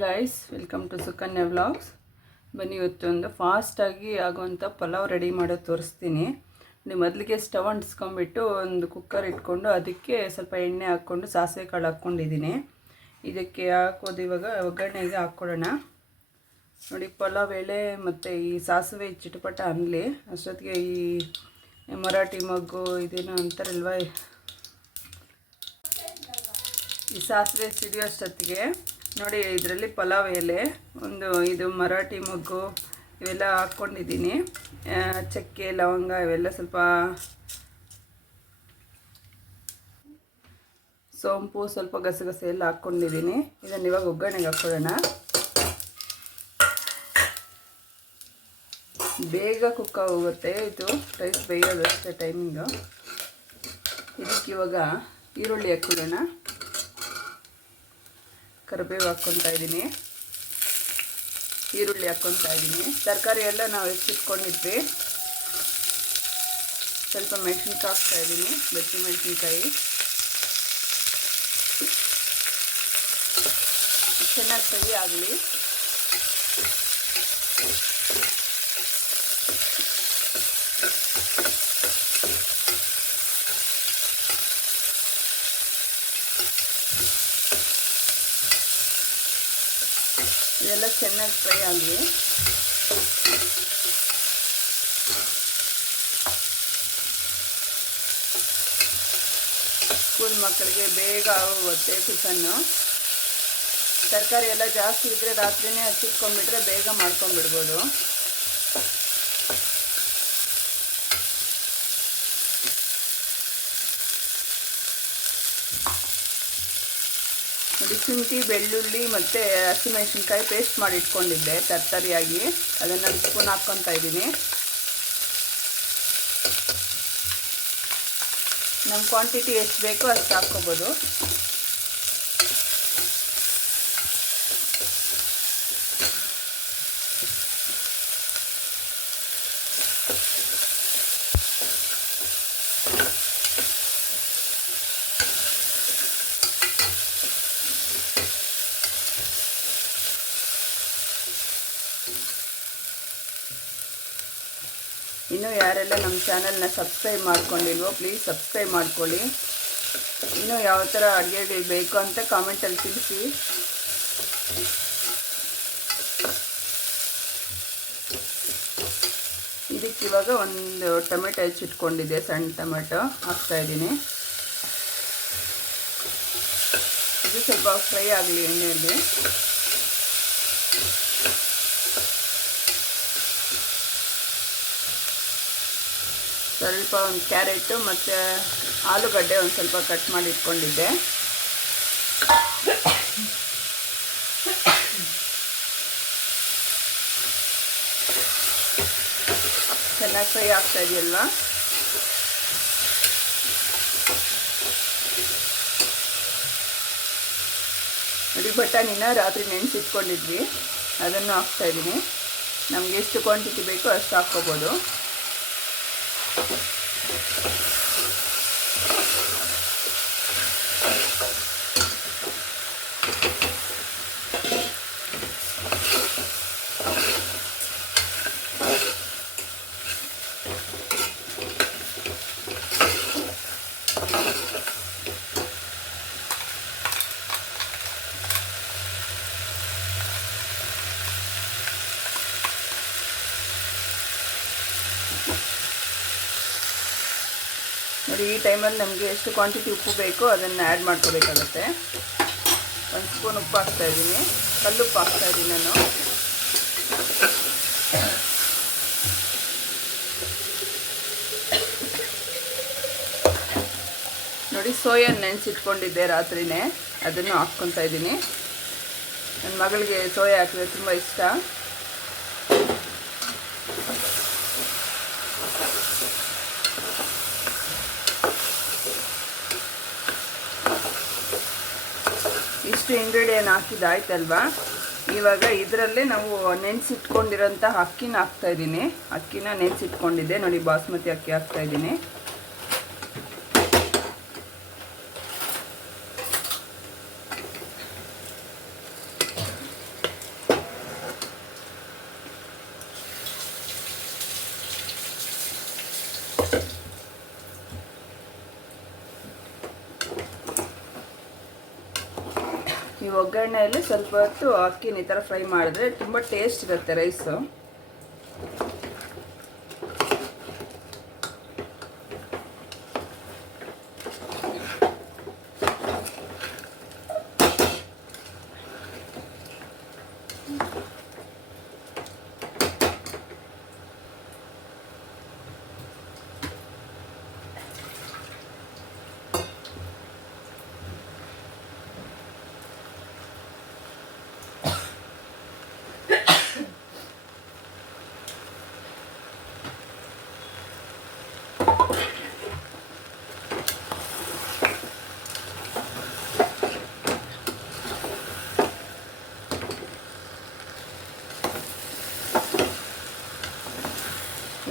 Guys welcome to Sukanya vlogs ಬನ್ನಿ ಇವತ್ತೊಂದು ಫಾಸ್ಟಾಗಿ ಆಗುವಂಥ ಪಲಾವ್ ರೆಡಿ ಮಾಡೋದು ತೋರಿಸ್ತೀನಿ. ನೀವು ಮೊದಲಿಗೆ ಸ್ಟವ್ ಅಂಟಿಸ್ಕೊಂಬಿಟ್ಟು ಒಂದು ಕುಕ್ಕರ್ ಇಟ್ಕೊಂಡು ಅದಕ್ಕೆ ಸ್ವಲ್ಪ ಎಣ್ಣೆ ಹಾಕ್ಕೊಂಡು, ಸಾಸಿವೆ ಕಾಳು ಹಾಕ್ಕೊಂಡಿದ್ದೀನಿ. ಇದಕ್ಕೆ ಹಾಕೋದು ಇವಾಗ ಒಗ್ಗರಣೆಗೆ ಹಾಕ್ಕೊಡೋಣ ನೋಡಿ, ಪಲಾವ್ ಎಳೆ ಮತ್ತು ಈ ಸಾಸಿವೆ ಚಿಟಪಟ ಅನ್ನಲಿ ಅಷ್ಟೊತ್ತಿಗೆ ಈ ಮರಾಠಿ ಮಗ್ಗು, ಇದೇನು ಅಂತಾರಲ್ವ? ಈ ಸಾಸಿವೆ ಸಿಡಿಯೋಷ್ಟೊತ್ತಿಗೆ ನೋಡಿ, ಇದರಲ್ಲಿ ಪಲಾವ್ ಎಲೆ, ಒಂದು ಇದು ಮರಾಠಿ ಮೊಗ್ಗು ಇವೆಲ್ಲ ಹಾಕ್ಕೊಂಡಿದ್ದೀನಿ. ಚಕ್ಕೆ, ಲವಂಗ ಇವೆಲ್ಲ ಸ್ವಲ್ಪ ಸೋಂಪು, ಸ್ವಲ್ಪ ಗಸಗಸೆ ಎಲ್ಲ ಹಾಕ್ಕೊಂಡಿದ್ದೀನಿ. ಇದನ್ನು ಇವಾಗ ಒಗ್ಗರಣೆಗೆ ಹಾಕ್ಕೊಳ್ಳೋಣ ಬೇಗ ಕುಕ್ಕ ಹೋಗುತ್ತೆ ಇದು ರೈಸ್ ಬೇಯೋದು ಅಷ್ಟೇ ಟೈಮಿಂಗು ಇದಕ್ಕೆ ಇವಾಗ ಈರುಳ್ಳಿ ಹಾಕ್ಕೊಳ್ಳೋಣ ಕರಿಬೇವು ಹಾಕ್ಕೊತಾ ಇದ್ದೀನಿ. ಈರುಳ್ಳಿ ಹಾಕ್ಕೊತಾ ಇದ್ದೀನಿ. ತರಕಾರಿ ಎಲ್ಲ ನಾವು ಹೆಚ್ಚಿಟ್ಕೊಂಡಿದ್ವಿ. ಸ್ವಲ್ಪ ಮೆಣಸಿನ್ಕಾಯಿ ಹಾಕ್ತಾ ಇದ್ದೀನಿ. ಬೆಚ್ಚಿ ಮೆಣಸಿನ್ಕಾಯಿ. ಚೆನ್ನಾಗಿ ಸರಿ ಆಗಲಿ ಚೆನ್ನಾಗಿ ಫ್ರೈ ಆಗಲಿ ಸ್ಕೂಲ್ ಮಕ್ಕಳಿಗೆ ಬೇಗ ಆಗುತ್ತೆ ಟಿಫನ್ನು ತರಕಾರಿ ಎಲ್ಲ ಜಾಸ್ತಿ ಇದ್ದರೆ ರಾತ್ರಿನೇ ಹಚ್ಚಿಟ್ಕೊಂಡ್ಬಿಟ್ರೆ ಬೇಗ ಮಾಡ್ಕೊಂಡ್ಬಿಡ್ಬೋದು. ಶುಂಠಿ, ಬೆಳ್ಳುಳ್ಳಿ ಮತ್ತು ಹಸಿಮೆಣಸಿನ್ಕಾಯಿ ಪೇಸ್ಟ್ ಮಾಡಿ ಇಟ್ಕೊಂಡಿದ್ದೆ ತರಕಾರಿಯಾಗಿ ಅದನ್ನು ಸ್ಪೂನ್ ಹಾಕ್ಕೊತಾ ಇದ್ದೀನಿ. ನಮ್ಮ ಕ್ವಾಂಟಿಟಿ ಎಷ್ಟು ಬೇಕೋ ಅಷ್ಟು ಹಾಕ್ಕೋಬೋದು. ಇನ್ನೂ ಯಾರೆಲ್ಲ ನಮ್ಮ ಚಾನಲ್ನ ಸಬ್ಸ್ಕ್ರೈಬ್ ಮಾಡ್ಕೊಂಡಿಲ್ವೋ ಪ್ಲೀಸ್ ಸಬ್ಸ್ಕ್ರೈಬ್ ಮಾಡ್ಕೊಳ್ಳಿ. ಇನ್ನೂ ಯಾವ ಥರ ಅಡುಗೆಗಳು ಬೇಕು ಅಂತ ಕಾಮೆಂಟಲ್ಲಿ ತಿಳಿಸಿ. ಇದಕ್ಕೆ ಇವಾಗ ಒಂದು ಟೊಮೆಟೊ ಹೆಚ್ಚಿಟ್ಕೊಂಡಿದ್ದೆ ಸಣ್ಣ ಟೊಮೆಟೊ ಹಾಕ್ತಾಯಿದ್ದೀನಿ ಇದು ಸ್ವಲ್ಪ ಫ್ರೈ ಆಗಲಿ ಎಣ್ಣೆಯಲ್ಲಿ. ಸ್ವಲ್ಪ ಒಂದು ಕ್ಯಾರೆಟು ಮತ್ತು ಆಲೂಗಡ್ಡೆ ಒಂದು ಸ್ವಲ್ಪ ಕಟ್ ಮಾಡಿ ಇಟ್ಕೊಂಡಿದ್ದೆ. ಚೆನ್ನಾಗಿ ಫ್ರೈ ಆಗ್ತಾ ಇದೆಯಲ್ವಾ? ನೋಡಿ, ಬಟಾಣಿನ ರಾತ್ರಿ ನೆನೆಸಿಟ್ಕೊಂಡಿದ್ವಿ. ಅದನ್ನು ಹಾಕ್ತಾಯಿದ್ದೀನಿ ನಮ್ಗೆ ಎಷ್ಟು ಕ್ವಾಂಟಿಟಿ ಬೇಕೋ ಅಷ್ಟು ಹಾಕ್ಕೋಬೋದು. ನೋಡಿ, ಈ ಟೈಮಲ್ಲಿ ನಮಗೆ ಎಷ್ಟು ಕ್ವಾಂಟಿಟಿ ಉಪ್ಪು ಬೇಕೋ ಅದನ್ನು ಆ್ಯಡ್ ಮಾಡ್ಕೋಬೇಕಾಗುತ್ತೆ. ಒಂದು ಸ್ಪೂನ್ ಉಪ್ಪು ಹಾಕ್ತಾ ಇದ್ದೀನಿ. ಕಲ್ಲುಪ್ಪು ಹಾಕ್ತಾ ಇದ್ದೀನಿ ನಾನು. ನೋಡಿ, ಸೋಯಾ ನೆನೆಸಿಟ್ಕೊಂಡಿದ್ದೆ ರಾತ್ರಿನೇ. ಅದನ್ನು ಹಾಕ್ಕೊತಾ ಇದ್ದೀನಿ. ನನ್ನ ಮಗಳಿಗೆ ಸೋಯಾ ಹಾಕಿದ್ರೆ ತುಂಬ ಇಷ್ಟ. ಇಷ್ಟು ಇಂಗ್ರೀಡಿಯೆಂಟ್ ಹಾಕಿದ್ದಾಯ್ತಲ್ವಾ ಇವಾಗ ಇದರಲ್ಲೇ ನಾವು ನೆನೆಸಿಟ್ಕೊಂಡಿರೋಂಥ ಅಕ್ಕಿನ ಹಾಕ್ತಾಯಿದ್ದೀನಿ ಅಕ್ಕಿನ ನೆನೆಸಿಟ್ಕೊಂಡಿದ್ದೆ. ನೋಡಿ, ಬಾಸ್ಮತಿ ಅಕ್ಕಿ ಹಾಕ್ತಾ ಈ ಒಗ್ಗರಣೆಯಲ್ಲಿ ಸ್ವಲ್ಪ ಹೊತ್ತು ಅಕ್ಕಿನ ಈ ಥರ ಫ್ರೈ ಮಾಡಿದ್ರೆ ತುಂಬ ಟೇಸ್ಟ್ ಇರುತ್ತೆ ರೈಸು.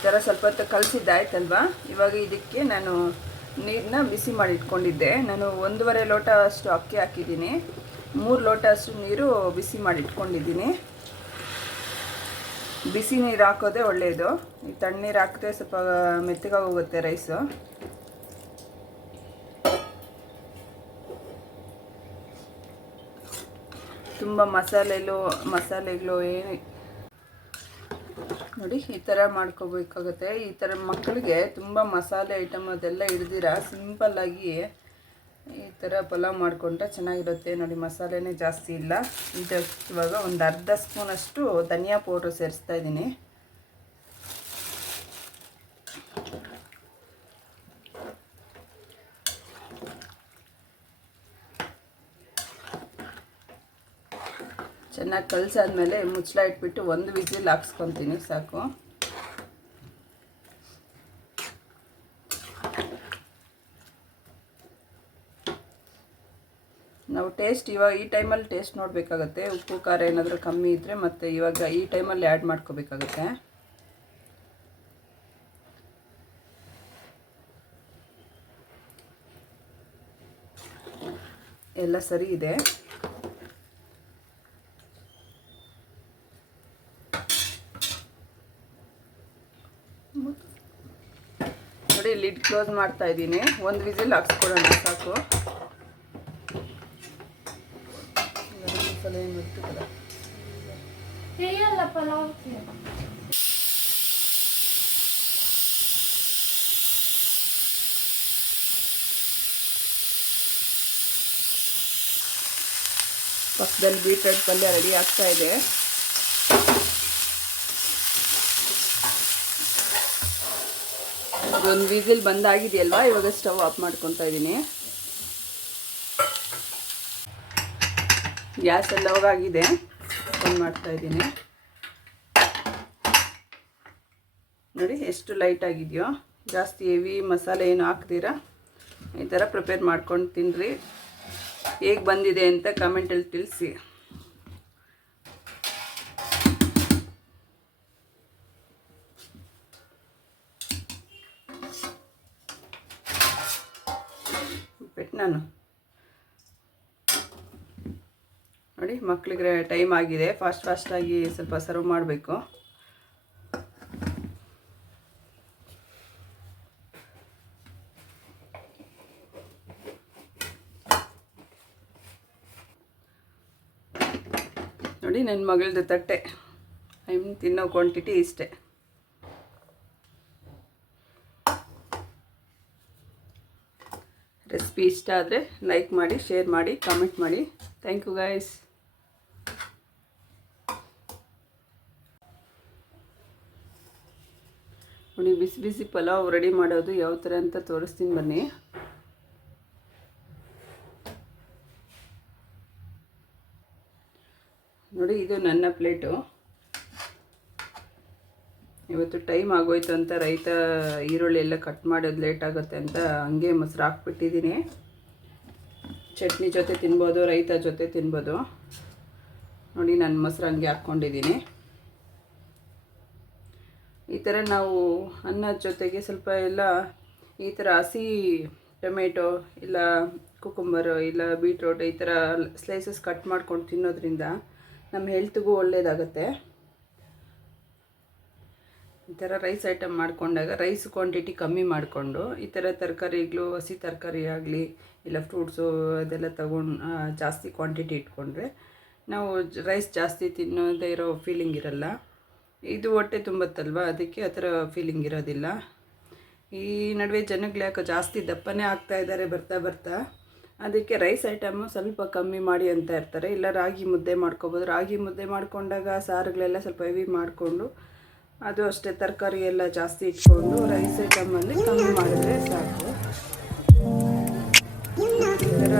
ಈ ಥರ ಸ್ವಲ್ಪ ಹೊತ್ತು ಕಲಸಿದ್ದಾಯ್ತಲ್ವಾ? ಇವಾಗ ಇದಕ್ಕೆ ನಾನು ನೀರನ್ನ ಬಿಸಿ ಮಾಡಿ ಇಟ್ಕೊಂಡಿದ್ದೆ. ನಾನು ಒಂದೂವರೆ ಲೋಟ ಅಷ್ಟು ಅಕ್ಕಿ ಹಾಕಿದ್ದೀನಿ. ಮೂರು ಲೋಟ ಅಷ್ಟು ನೀರು ಬಿಸಿ ಮಾಡಿ ಇಟ್ಕೊಂಡಿದ್ದೀನಿ. ಬಿಸಿ ನೀರು ಹಾಕೋದೇ ಒಳ್ಳೆಯದು ಈ ತಣ್ಣೀರು ಹಾಕಿದ್ರೆ ಸ್ವಲ್ಪ ಮೆತ್ತಗಾಗಿ ಹೋಗುತ್ತೆ ರೈಸು. ತುಂಬ ಮಸಾಲೆಲು ಮಸಾಲೆಗಳು ಏನು ನೋಡಿ ಈ ಥರ ಮಾಡ್ಕೋಬೇಕಾಗತ್ತೆ. ಈ ಥರ ಮಕ್ಕಳಿಗೆ ತುಂಬ ಮಸಾಲೆ ಐಟಮ್ ಅದೆಲ್ಲ ಹಿಡ್ದಿರ ಸಿಂಪಲ್ಲಾಗಿ ಈ ಥರ ಪಲಾವ್ ಮಾಡಿಕೊಂಡ್ರೆ ಚೆನ್ನಾಗಿರುತ್ತೆ. ನೋಡಿ ಮಸಾಲೆನೇ ಜಾಸ್ತಿ ಇಲ್ಲ. ಇದು ಇವಾಗ ಒಂದು ಅರ್ಧ ಸ್ಪೂನಷ್ಟು ಧನಿಯಾ ಪೌಡ್ರ್ ಸೇರಿಸ್ತಾ ಇದ್ದೀನಿ. ಚೆನ್ನಾಗಿ ಕಲಸಾದ್ಮೇಲೆ ಮುಚ್ಚಳ ಇಟ್ಬಿಟ್ಟು ಒಂದು ವಿಜಿಲ್ ಹಾಕ್ಸ್ಕೊತೀನಿ, ಸಾಕು. ನಾವು ಟೇಸ್ಟ್ ಇವಾಗ ಈ ಟೈಮಲ್ಲಿ ಟೇಸ್ಟ್ ನೋಡಬೇಕಾಗತ್ತೆ. ಉಪ್ಪು, ಖಾರ ಏನಾದರೂ ಕಮ್ಮಿ ಇದ್ದರೆ ಮತ್ತು ಇವಾಗ ಈ ಟೈಮಲ್ಲಿ ಆ್ಯಡ್ ಮಾಡ್ಕೋಬೇಕಾಗತ್ತೆ. ಎಲ್ಲ ಸರಿ ಇದೆ ನೋಡಿ ಲಿಡ್ ಕ್ಲೋಸ್ ಮಾಡ್ತಾ ಇದ್ದೀನಿ. ಒಂದು ವಿಸಿಲ್ ಹಾಕ್ಸ್ಕೊಡೋಣ ಸಾಕು. ಪಕ್ಕದಲ್ಲಿ ಬೀಟ್ರೆಡ್ ಪಲ್ಯ ರೆಡಿ ಆಗ್ತಾ ಇದೆ. ಒಂದು ವಿಸಿಲ್ ಬಂದಾಗಿದೆಯಲ್ವಾ? ಇವಾಗ ಸ್ಟವ್ ಆಫ್ ಮಾಡ್ಕೊತಾ ಇದ್ದೀನಿ ಗ್ಯಾಸ್ ಎಲ್ಲ ಆಗಿದೆ ಆನ್ ಮಾಡ್ತಾ ಇದ್ದೀನಿ ನೋಡಿ, ಎಷ್ಟು ಲೈಟ್ ಆಗಿದೆಯೋ. ಜಾಸ್ತಿ ಹೆವಿ ಮಸಾಲೆ ಏನು ಹಾಕ್ತೀರಾ? ಈ ಥರ ಪ್ರಿಪೇರ್ ಮಾಡ್ಕೊಂಡು ತಿನ್ನಿರಿ ಹೇಗೆ ಬಂದಿದೆ ಅಂತ ಕಮೆಂಟಲ್ಲಿ ತಿಳಿಸಿ. ನಾನು. ನೋಡಿ ಮಕ್ಕಳಿಗೆ ಟೈಮ್ ಆಗಿದೆ. ಫಾಸ್ಟ್ ಫಾಸ್ಟಾಗಿ ಸ್ವಲ್ಪ ಸರ್ವ್ ಮಾಡಬೇಕು. ನೋಡಿ ನನ್ನ ಮಗಳದ್ದು ತಟ್ಟೆ. ಐಮ್ ತಿನ್ನೋ ಕ್ವಾಂಟಿಟಿ ಇಷ್ಟೇ. ರೆಸಿಪಿ ಇಷ್ಟ ಆದರೆ ಲೈಕ್ ಮಾಡಿ, ಶೇರ್ ಮಾಡಿ ಕಾಮೆಂಟ್ ಮಾಡಿ. ಥ್ಯಾಂಕ್ ಯು ಗಾಯ್ಸ್ ನೋಡಿ, ಬಿಸಿ ಬಿಸಿ ಪಲಾವ್ ರೆಡಿ ಮಾಡೋದು ಯಾವ ಥರ ಅಂತ ತೋರಿಸ್ತೀನಿ ಬನ್ನಿ. ನೋಡಿ, ಇದು ನನ್ನ ಪ್ಲೇಟು ಇವತ್ತು ಟೈಮ್ ಆಗೋಯ್ತು ಅಂತ ರೈತ ಈರುಳ್ಳಿ ಎಲ್ಲ ಕಟ್ ಮಾಡೋದು ಲೇಟ್ ಆಗುತ್ತೆ ಅಂತ ಹಂಗೆ ಮೊಸರು ಹಾಕ್ಬಿಟ್ಟಿದ್ದೀನಿ. ಚಟ್ನಿ ಜೊತೆ ತಿನ್ಬೋದು, ರೈತ ಜೊತೆ ತಿನ್ಬೋದು. ನೋಡಿ ನಾನು ಮೊಸರು ಹಂಗೆ ಹಾಕ್ಕೊಂಡಿದ್ದೀನಿ. ಈ ಥರ ನಾವು ಅನ್ನದ ಜೊತೆಗೆ ಸ್ವಲ್ಪ ಎಲ್ಲ ಈ ಥರ ಹಸಿ ಟೊಮೆಟೊ ಇಲ್ಲ ಕುಕುಂಬರು ಇಲ್ಲ ಬೀಟ್ರೋಟ್ ಈ ಥರ ಸ್ಲೈಸಸ್ ಕಟ್ ಮಾಡ್ಕೊಂಡು ತಿನ್ನೋದ್ರಿಂದ ನಮ್ಮ ಹೆಲ್ತ್ಗೂ ಒಳ್ಳೆಯದಾಗತ್ತೆ ಈ ಥರ ರೈಸ್ ಐಟಮ್ ಮಾಡಿಕೊಂಡಾಗ ರೈಸ್ ಕ್ವಾಂಟಿಟಿ ಕಮ್ಮಿ ಮಾಡಿಕೊಂಡು ಈ ಥರ ತರಕಾರಿಗಳು ಹಸಿ ತರಕಾರಿ ಆಗಲಿ ಇಲ್ಲ ಫ್ರೂಟ್ಸು ಅದೆಲ್ಲ ತಗೊಂಡು ಜಾಸ್ತಿ ಕ್ವಾಂಟಿಟಿ ಇಟ್ಕೊಂಡ್ರೆ ನಾವು ರೈಸ್ ಜಾಸ್ತಿ ತಿನ್ನೋದೇ ಇರೋ ಫೀಲಿಂಗ್ ಇರಲ್ಲ. ಇದು ಹೊಟ್ಟೆ ತುಂಬತ್ತಲ್ವ? ಅದಕ್ಕೆ ಆ ಥರ ಫೀಲಿಂಗ್ ಇರೋದಿಲ್ಲ. ಈ ನಡುವೆ ಜನಗಳು ಯಾಕೋ ಜಾಸ್ತಿ ದಪ್ಪನೇ ಆಗ್ತಾ ಇದ್ದಾರೆ ಬರ್ತಾ ಬರ್ತಾ, ಅದಕ್ಕೆ ರೈಸ್ ಐಟಮು ಸ್ವಲ್ಪ ಕಮ್ಮಿ ಮಾಡಿ ಅಂತ ಇರ್ತಾರೆ. ಇಲ್ಲ ರಾಗಿ ಮುದ್ದೆ ಮಾಡ್ಕೊಬೋದು. ರಾಗಿ ಮುದ್ದೆ ಮಾಡಿಕೊಂಡಾಗ ಸಾರುಗಳೆಲ್ಲ ಸ್ವಲ್ಪ ಹೆವಿ ಮಾಡಿಕೊಂಡು ಅದು ಅಷ್ಟೇ ತರಕಾರಿ ಎಲ್ಲ ಜಾಸ್ತಿ ಇಟ್ಕೊಂಡು ರೈಸ್ ಐಟಮಲ್ಲಿ ಕಮ್ಮಿ ಮಾಡಿದ್ರೆ ಸಾಕು. ಈ ಥರ